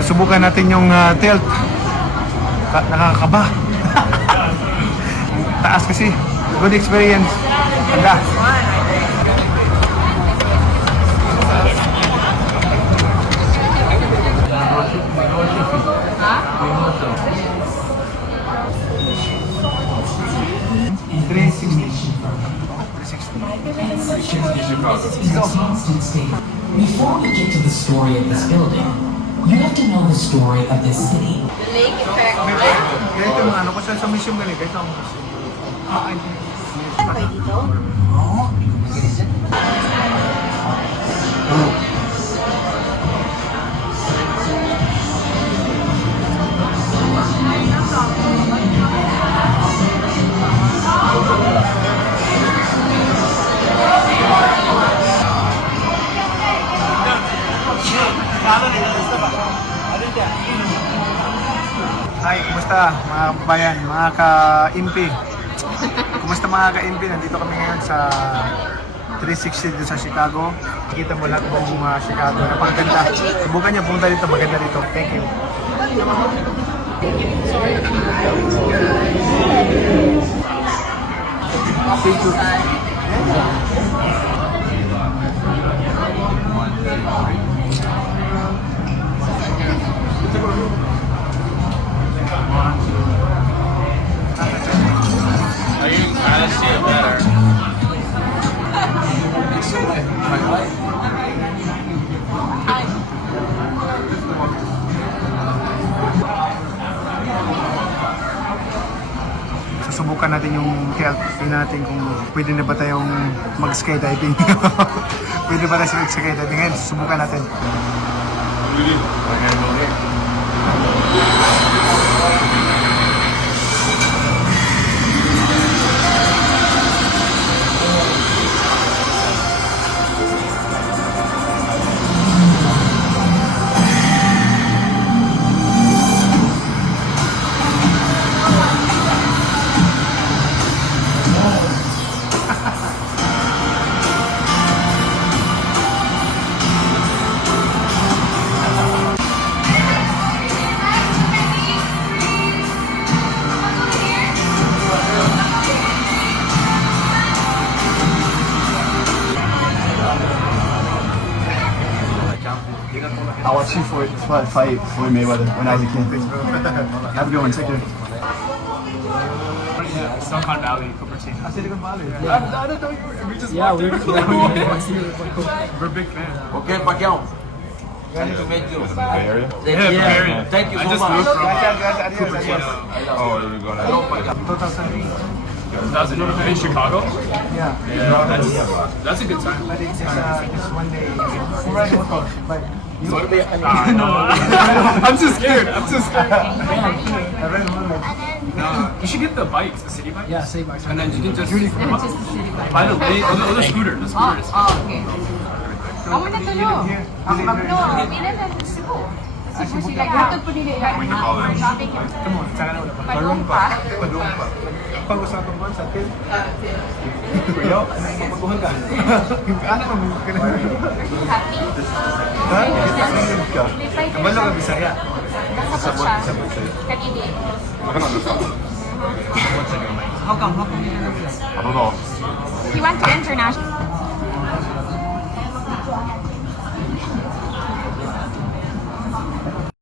Susubukan natin yung tilt. Nakakaba. Taas kasi. Good experience. Ganda. Before we get to the story of this building, you have to know the story of this city. The lake effect. Ganito mga ano ko sa mission galing. Ganito ang mission. Ano dito? Hi, kumusta mga kabayan, mga ka-impi? Kumusta mga ka-impi? Nandito kami ngayon sa 360 dito sa Chicago. Nakita mo lahat ng Chicago. Napakaganda. Subukan niyo pumunta dito, maganda dito. Thank you. I see it better. Susubukan natin yung tilt. Tingnan natin kung pwede na ba tayong mag-skydiving. Pwede ba tayo mag-skydiving? Ngayon, susubukan natin. I watched you fight Floyd Mayweather when I was a kid. Have a good one. Take care. Silicon Valley, Cupertino. Silicon Valley. Yeah, we're big fans. Okay, Pacquiao. Bay Area? Yeah. Thank you I so just much. moved from Cupertino. Oh, you're going to. 2003. in Chicago. Yeah. That's a good time. But it's one day. But No, I'm too scared. I'm too scared. I ran one. No, you should get the bikes, the city bikes. Yeah, same bikes. And then you can just buy the late, or the scooter. The scooter is Okay. Amo na tulo. Ang magno, pila na sa Cebu. Cebu sila gatod po nila ila shopping. Come on, saka na wala pa. Padumpa. Padumpa. Pag-usapan ko sa atin. Kuya, magkuhan ka. Ano ka mo? Happy. Ha? Kabalo ka Bisaya. Kasabot siya. Kanini. How come? I don't know. He went to international.